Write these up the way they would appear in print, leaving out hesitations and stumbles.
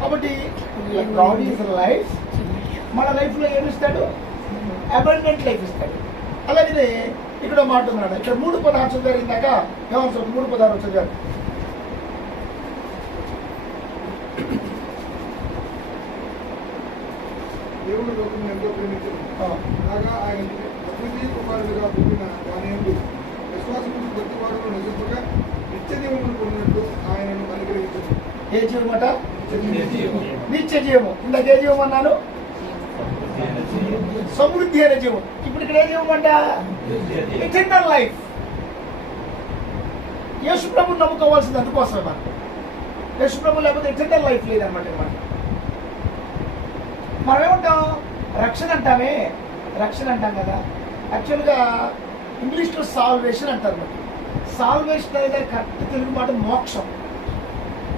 కాబట్టి God is life. మన లైఫ్లో ఏమిస్తాడు? అబండెంట్ లైఫ్ ఇస్తాడు. అలాగే ఇక్కడ మాట ఉన్నాడు. ఇక్కడ 3:16 చదివారు ఇందాక. ఏమన్నా 3:16 చదివారు. దేవుడు లోకం ఎంతో ప్రేమించను కాగా ఆయన ప్రకృతి కుమారుడిగా పుట్టిన వాని యందు విశ్వాసముంచి ప్రతివాడును నిజంగా నిత్య జీవమును పొందినట్లు ఆయనను అనుగ్రహించను. ఏ జీవం అట? నిత్య జీవము. ఇందాక ఏ జీవం అన్నాను? సమృద్ధి అయిన జీవం. ఇప్పుడు ఇక్కడ ఏ జీవం అంట? Eternal life. యేసు ప్రభుని నమ్ముకోవాల్సింది అందుకోసమే. మనం యేసు ప్రభు లేకపోతే ఎటర్నల్ లైఫ్ లేదనమాట. మనం ఏమంటాం? రక్షణ అంటామే. రక్షణ అంటాం కదా. యాక్చువల్గా ఇంగ్లీష్లో సాల్వేషన్ అంటారు. సాల్వేషన్ అనేది కరెక్ట్ తెలుగు మాట మోక్షం.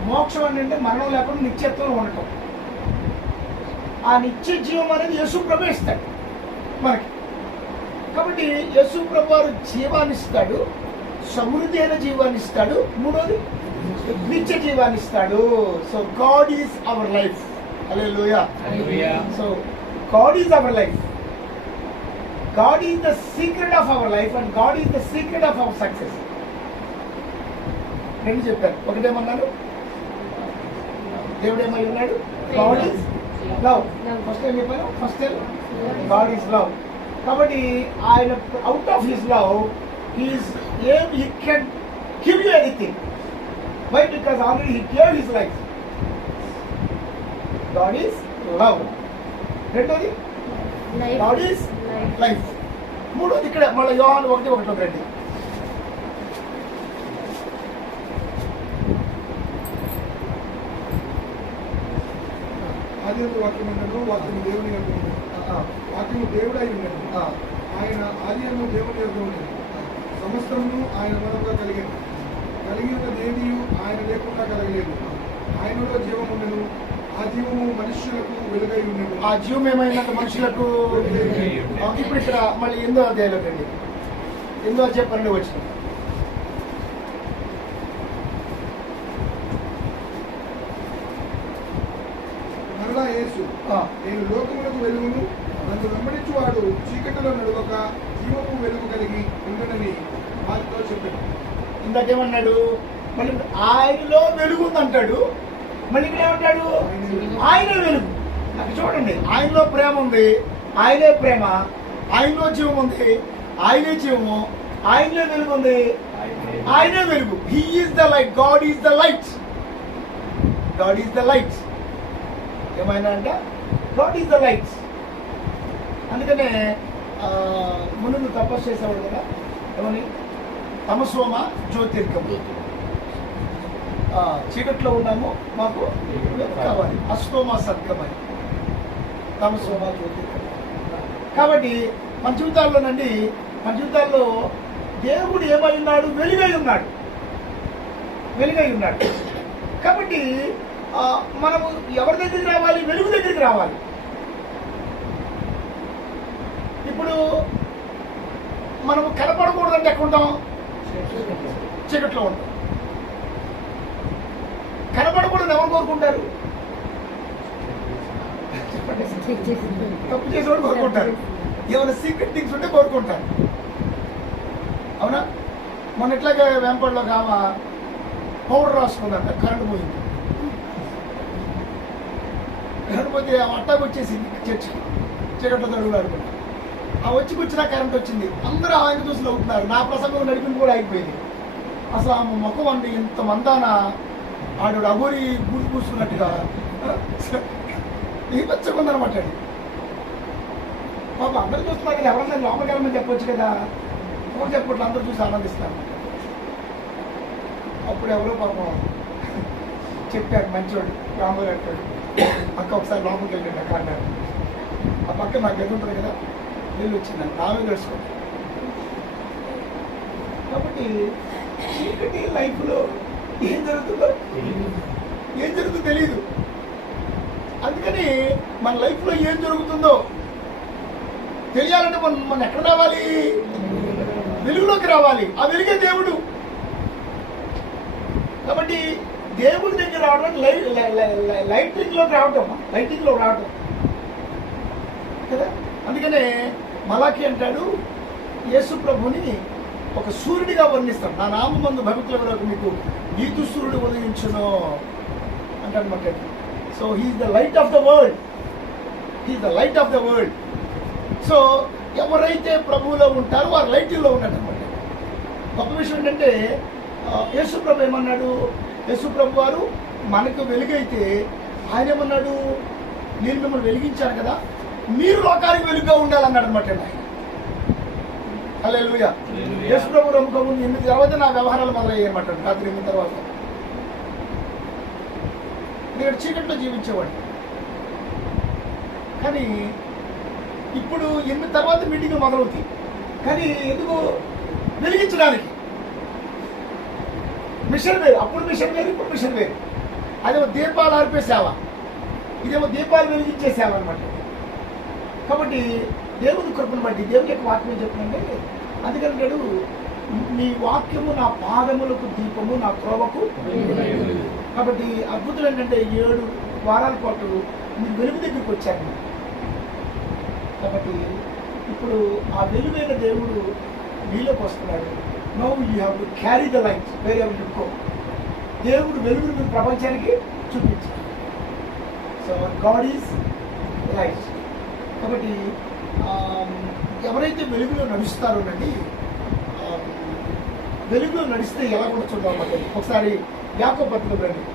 మోక్షం అంటే మరణం లేకుండా నిత్యత్వంలో ఉండటం. ఆ నిత్య జీవం అనేది యేసు ప్రభు ఇస్తాడు మనకి. కాబట్టి యేసు ప్రభు వారు జీవాన్ని ఇస్తాడు, సమృద్ధి అయిన జీవాన్ని ఇస్తాడు, మూడోది నిత్య జీవాన్ని ఇస్తాడు. So God is our life. Hallelujah. So God is our life. God is the secret of our life and God is the secret of our success. రెండు చెప్పారు. ఒకటేమన్నాడు? దేవుడు ఏమై ఉన్నాడు? God is love. ఫస్ట్ ఏం చెప్పారు? First God is love. కాబట్టి ఆయన out of his love he can give you anything. Why? Because already he gave his life. God is love. రెండోది God is life. మూడోది ఇక్కడ మళ్ళీ యోహాను 1:1 ఆదియందు వాక్యము ఉండెను, వాక్యము దేవుని యందు ఉండెను, వాక్యము దేవుడై ఉండెను. ఆయన ఆదియందు దేవుని యందు ఉండెను. సమస్తమును ఆయన మూలంగా కలిగిన దేనియు ఆయన లేకుండా కలగలేదు. ఆయనలో జీవం ఉండెను, ఆ జీవము మనుష్యులకు వెలుగై ఉండెను. ఆ జీవం ఏమైందంటే మనుషులకు. ఇప్పుడు ఇక్కడ మళ్ళీ 8వ అధ్యాయంలోకి రండి. 8వ అధ్యాయం 12వ వచనం. మరలా యేసు, నేను లోకములకు వెలుగును, నన్ను వెంబడించువాడు చీకటిలో నడవక జీవము వెలుగు కలిగి ఉండునని వారితో చెప్పాను. ఇందాకేమన్నాడు? మళ్ళీ ఆయనలో వెలుగు ఉందంటాడు. మళ్ళీ ఇక్కడ ఏమంటాడు? ఆయనే వెలుగు. అక్కడ చూడండి, ఆయనలో ప్రేమ ఉంది, ఆయనే ప్రేమ. ఆయనలో జీవం ఉంది, ఆయనే జీవము. ఆయనలో వెలుగు ఉంది, ఆయనే వెలుగు. He is the light. God is the light. God is the light. ఏమైనా అంట? God is the light. అందుకనే ముందు నువ్వు తపస్సు చేసేవాడు కదా, ఏమని? తమసోమ జ్యోతిర్గము. చీకట్లో ఉన్నాము, మాకు కావాలి. అస్తోమ సద్గమని. తమసోమ జ్యోతిర్గం. కాబట్టి మన జీవితాల్లో దేవుడు ఏమై ఉన్నాడు? వెలుగై ఉన్నాడు. వెలుగై ఉన్నాడు. కాబట్టి మనము ఎవరి దగ్గరికి రావాలి? వెలుగు దగ్గరికి రావాలి. ఇప్పుడు మనము కనపడకూడదంటే ఎక్కడ ఉంటాం? చీకట్లో ఉంటాం. కనపడకూడదు ఎవరు కోరుకుంటారు? తప్పు చేసేవాడు కోరుకుంటారు. ఏమైనా సీక్రెట్ థింగ్స్ ఉంటే కోరుకుంటారు. అవునా? మొన్న ఎట్లాగే వెంపడలో కావా పౌడర్ రాసుకుందంట, కరెంట్ పోయింది. కరెంట్ పోతే ఆ అట్టాకు వచ్చేసింది చర్చికి. చీకట్లో తడుగులు ఆడుకుంటా. ఆ వచ్చి కూర్చున్నా కరెంట్ వచ్చింది. అందరూ ఆయన చూసి నవ్వుతున్నారు. నా ప్రసంగం నడిపింది కూడా అయిపోయింది. అసలు ఆ ముఖం అంటే ఇంత మందాన ఆడు అగోరి గుడి కూర్చున్నట్టుగా నీపచ్చకుందనమాట. పాప అందరూ చూస్తున్నారు కదా, ఎవరన్నా లోపలికి వెళ్ళమని చెప్పొచ్చు కదా. ఎవరు చెప్పట్లు, అందరూ చూసి ఆనందిస్తారు. అప్పుడు ఎవరో పాపం చెప్పారు, మంచోడు రాముడు అంటాడు, అక్క ఒకసారి లోపలికి వెళ్ళండి అక్క అన్నారు. ఆ పక్క నాకు గది ఉంటుంది కదా, నీళ్ళు వచ్చిందని నావే తెలుసుకోండి. కాబట్టి చీకటి లైఫ్లో ఏం జరుగుతుందో తెలియదు. అందుకని మన లైఫ్లో ఏం జరుగుతుందో తెలియాలంటే మనం ఎక్కడ రావాలి? వెలుగులోకి రావాలి. ఆ వెలుగే దేవుడు. కాబట్టి దేవుని దగ్గర రావడం లైటింగ్ లోకి రావటం కదా. అందుకనే మలాకి అంటాడు యేసు ప్రభుని ఒక సూర్యుడిగా వర్ణిస్తాం. నా నామందు భక్తుల వరకు మీకు నీతి సూర్యుడు ఉదయించును అంటాడు మాట. So he is the light of the world. So ఎవరైతే ప్రభువులో ఉంటారో వారు లైటింగ్లో ఉన్నాడు అనమాట. గొప్ప విషయం ఏంటంటే యేసు ప్రభు ఏమన్నాడు, యేసు ప్రభు వారు మనకు వెలుగైతే ఆయన ఏమన్నాడు, నేను మిమ్మల్ని వెలిగించాను కదా, మీరు లోకానికి వెలుగుగా ఉండాలన్నాడు అనమాట. ఆయన హల్లెలూయా. యేసు ప్రభు నమ్మకం 8 తర్వాత నా వ్యవహారాలు మొదలయ్యాయన్నమాట. రాత్రి 8 తర్వాత నేను చీకట్లో జీవించేవాడిని. కానీ ఇప్పుడు 8 తర్వాత మీటింగ్లు మొదలవుతాయి. కానీ ఎందుకు వెలిగించడానికి. మిషన్ వేరు, అప్పుడు మిషన్ వేరు, ఇప్పుడు మిషన్ వేరు. అదేమో దీపాలు ఆర్పే సేవ, ఇదేమో దీపాలు వెలిగించే సేవ అనమాట. కాబట్టి దేవుని కృపను బట్టి దేవుని యొక్క వాక్యం చెప్తుంటే అందుకంటాడు, నీ వాక్యము నా పాదములకు దీపము, నా త్రోవకు. కాబట్టి అద్భుతం ఏంటంటే 7 వారాల పాటు మీరు వెలుగు దగ్గరికి వచ్చారు. కాబట్టి ఇప్పుడు ఆ వెలుగైన దేవుడు నీలోకి వస్తున్నాడు. Now you have to carry the light wear ever you go. దేవుడు వెలుగును మీరు ప్రపంచానికి చూపించారు. So God is light. కాబట్టి ఎవరైతే వెలుగులో నడుస్తారో అండి, వెలుగులో నడిస్తే ఎలా కూడా చూద్దామంటే ఒకసారి యాకోబు పత్రిక రండి.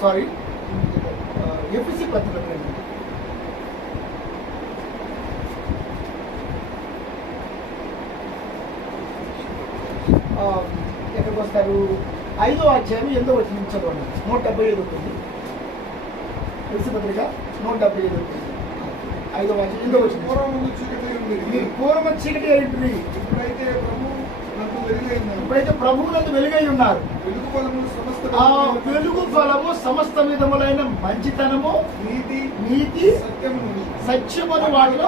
సారీ, ఎఫ్ఎస్సి పత్రిక రండి. ఎక్కడికి వస్తారు? 5వ అధ్యాయం 8వ వచనం చదవండి. 175 ఉంటుంది. ఎఫ్ఎస్సి పత్రిక 175 ఉంటుంది. 5వ అధ్యాయం 8వ వచనం. పూర్వము చీకటి ఉంది, మీరు పూర్వం చీకటి అయింది, ఇప్పుడైతే ప్రభువు నందు వెలుగై ఉన్నారు. ఆ వెలుగు ఫలము సమస్త విధములైన మంచితనము, నీతి, సత్యమును వాటిలో